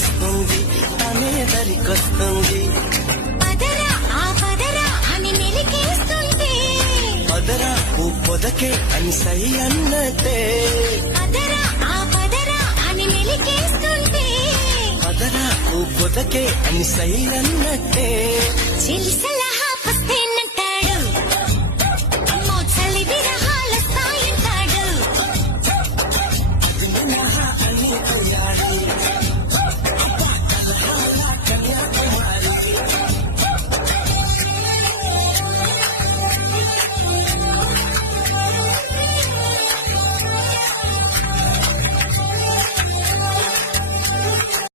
చేస్తుంది తనే దరికొస్తుంది పదరా ఆ పదరా అని మెలికేస్తుంటే పదరా ఓ పొదకే అని సై అన్నట్టే పదరా ఆ పదరా అని మెలికేస్తుంటే పదరా ఓ పొదకే అని సై అన్నట్టే చిలిసలా